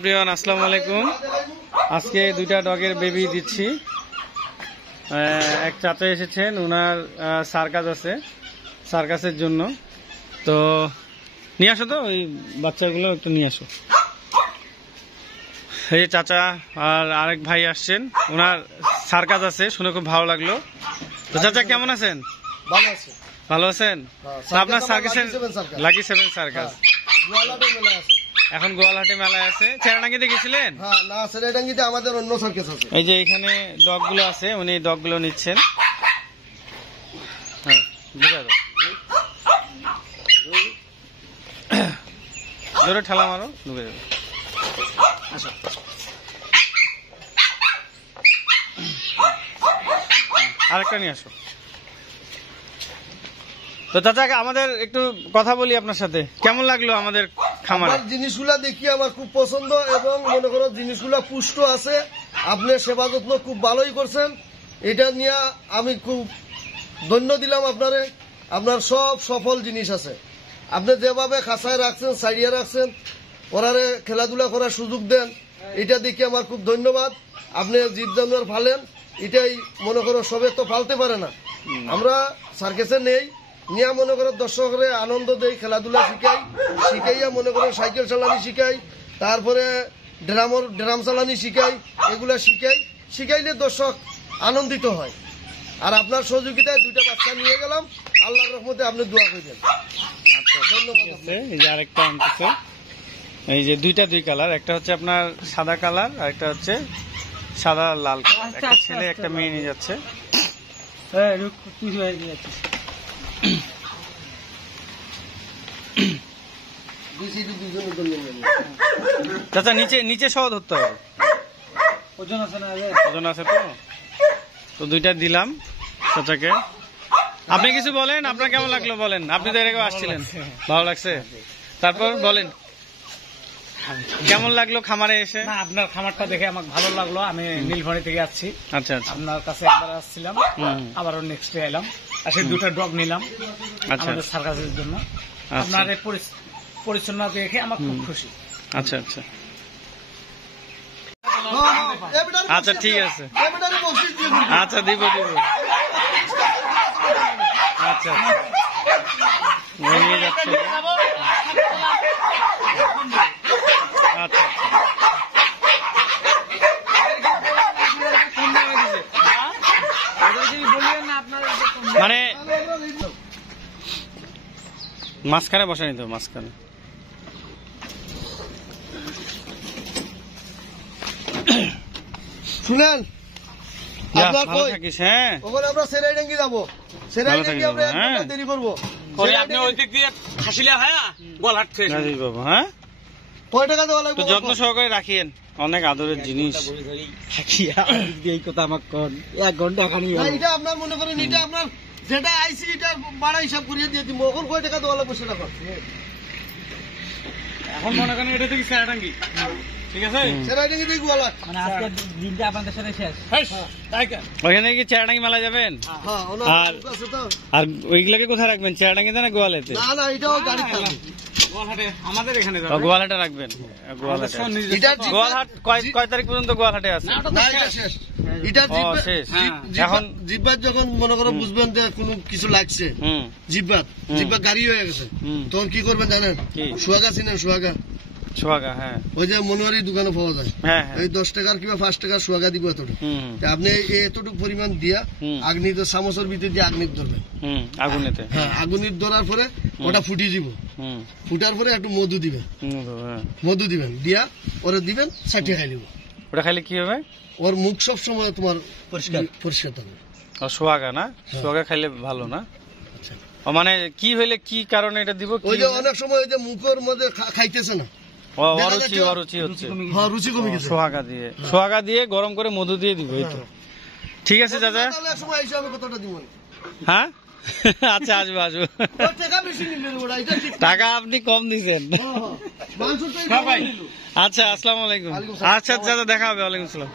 Everyone আসসালামু আলাইকুম। আজকে দুইটা ডগের বেবি দিচ্ছি। এক চাচা এসেছেন, ওনার সার্কাস আছে, সার্কাসের জন্য। তো নিয়ে আসো তো ওই বাচ্চাগুলো একটু নিয়ে আসো। এই চাচা আর আরেক ভাই আসছেন, ওনার সার্কাস আছে, শুনে খুব ভালো লাগলো। তো চাচা কেমন আছেন? ভালো আছেন? আপনার সার্কাসের লাকি 7 সার্কাস এখন গোয়ালহাটে মেলায় আছে। চেরাডাঙ্গিতে গেছিলেন? না, চেরাডাঙ্গিতে আমাদের অন্য সার্কাস আছে। এই যে এখানে ডগগুলো আছে, উনি ডগগুলো নিচ্ছেন। হ্যাঁ, জোরে ঠেলা মারো, ঢুকে যাবে। আরেকটা নিয়ে আসো। তো চাচা, আমাদের একটু কথা বলি আপনার সাথে। কেমন লাগলো আমাদের খামার? জিনিসগুলা দেখি আমার খুব পছন্দ, এবং মনে করো জিনিসগুলা পুষ্ট আছে। আপনি সেবা যত্ন খুব ভালোই করছেন, এটা নিয়ে আমি খুব ধন্য দিলাম আপনারে। আপনার সব সফল জিনিস আছে, আপনি যেভাবে খাঁচায় রাখছেন, সাইডিয়ে রাখছেন, ওরারে খেলাধুলা করার সুযোগ দেন, এটা দেখে আমার খুব ধন্যবাদ। আপনি জীব জানোয়ার ফালেন, এটাই মনে করো সবে তো ফালতে পারে না। আমরা সার্কাসে নেই, নিয়ে মনে করো দর্শকরে আনন্দ দেই, খেলাধুলা শিখাইয়া মনে করো সাইকেল চালানি শিখাই, তারপরে ড্রাম চালানি শিখাই, এগুলা শিখাইলে দর্শক আনন্দিত হয়। আর আপনার সহযোগিতায় দুইটা বাচ্চা নিয়ে গেলাম, আল্লাহর রহমতে আপনি দোয়া করবেন। ধন্যবাদ। এই যে আরেকটা আনতেছে, এই যে দুই কালার, একটা হচ্ছে আপনার সাদা কালার আর একটা হচ্ছে সাদা লাল কালার। একটা ছেলে একটা মেয়ে নিয়ে যাচ্ছে। চাচা নিচে সহ ধরতে হবে, ওজন আছে তো দুইটা দিলাম চাচাকে। আপনি কিছু বলেন, আপনার কেমন লাগলো বলেন। আপনি তো এর আগে আসছিলেন, ভালো লাগছে? তারপর বলেন কেমন লাগলো খামারে এসে? না, আপনার খামারটা দেখে আমার ভালো লাগলো। আমি নীলফামারী থেকে আসছি। আচ্ছা আচ্ছা। আপনার কাছে একবার আসছিলাম, আবারও নেক্সট ডে এলাম, আসে দুটা ডগ নিলাম আমাদের সার্কাসের জন্য। আপনার পরিচ্ছন্ন দেখে আমার খুব খুশি। আচ্ছা আচ্ছা আচ্ছা, ঠিক আছে। আচ্ছা, দিব। আচ্ছা নিয়ে যাচ্ছে। আচ্ছা মানে মাঝখানে বসে নিতে হবে, মাঝখানে। শুনেন, ভালো থাকিস। হ্যাঁ, ওখানে আমরা সেরাইডাঙ্গি যাবো, সেরাইডাঙ্গি আমরা দেরি করবো। আপনি ওই দিক দিয়ে হাসিলে হয় গোয়ালহাট থেকে বাবু। হ্যাঁ, কয় টাকা দেওয়া লাগবে? যত্ন সহকারে রাখিয়েন, অনেক আদরের জিনিস। এই কথা আমার কোন 1 ঘন্টা খানি এটা আপনার মনে করেন, এটা আপনার যেটা আইসি এটা ভাড়া হিসাব করিয়ে দিয়ে দিব। এখন কয় টাকা দেওয়া লাগবে সেটা কর। এখন মনে করেন এটা থেকে চেরাডাঙ্গি, ঠিক আছে? চেরাডাঙ্গি থেকে গোয়ালহাট, মানে আজকে দিনটা আপনাদের সাথে শেষ। ওখানে কি চেরাডাঙ্গি মেলা যাবেন? আর ওইগুলাকে কোথায় রাখবেন, চেরাডাঙ্গিতে না গোয়ালেতে? না, এটাও গাড়ি থাকবে আমাদের এখানে। গোয়ালহাটে রাখবেন। গোয়ালহাট কয় তারিখ পর্যন্ত গোয়ালহাটে আছে? এখন জিব্বাত যখন মনে করো বুঝবেন যে কোনো কিছু লাগছে, জিব্বাত গাড়ি হয়ে গেছে, তখন কি করবেন জানেন? সোহাগা চিনেন? সোহাগা, হ্যাঁ, ওই যে মনোয়ারির দোকানে পাওয়া যায়। এই 10 টাকার কিংবা 5 টাকার সোহাগা দিব এতটুকু। আপনি এতটুকু পরিমাণ দিয়া আগ্নিত চামচের ভিতরে দিয়ে আগ্নিত ধরবেন, আগুনেতে। হ্যাঁ, আগুনিত ধরার পরে ওটা ফুটিয়ে দিব। ফুটার পরে একটু মধু দিবেন, দিয়া ওরা দিবেন, ছাটিয়ে খাই নিব। ওটা খাইলে কি হবে? ওর মুখ সব সময় তোমার পরিষ্কার থাকবে। সোহাগা না? সোহাগা খাইলে ভালো না? মানে কি হইলে কি কারণে এটা দিব? ওই যে অনেক সময় ওই যে মুখের মধ্যে খাইতেছে না, অরুচি হচ্ছে, রুচি কমে গেছে। সোহাগা দিয়ে গরম করে মধু দিয়ে দিব। এই তো ঠিক আছে চাচা। হ্যাঁ, আচ্ছা, আসবো। টাকা আপনি কম দিচ্ছেন। আচ্ছা, আসসালামু আলাইকুম। আচ্ছা চাচা, দেখা হবে। ওয়ালাইকুম আসসালাম।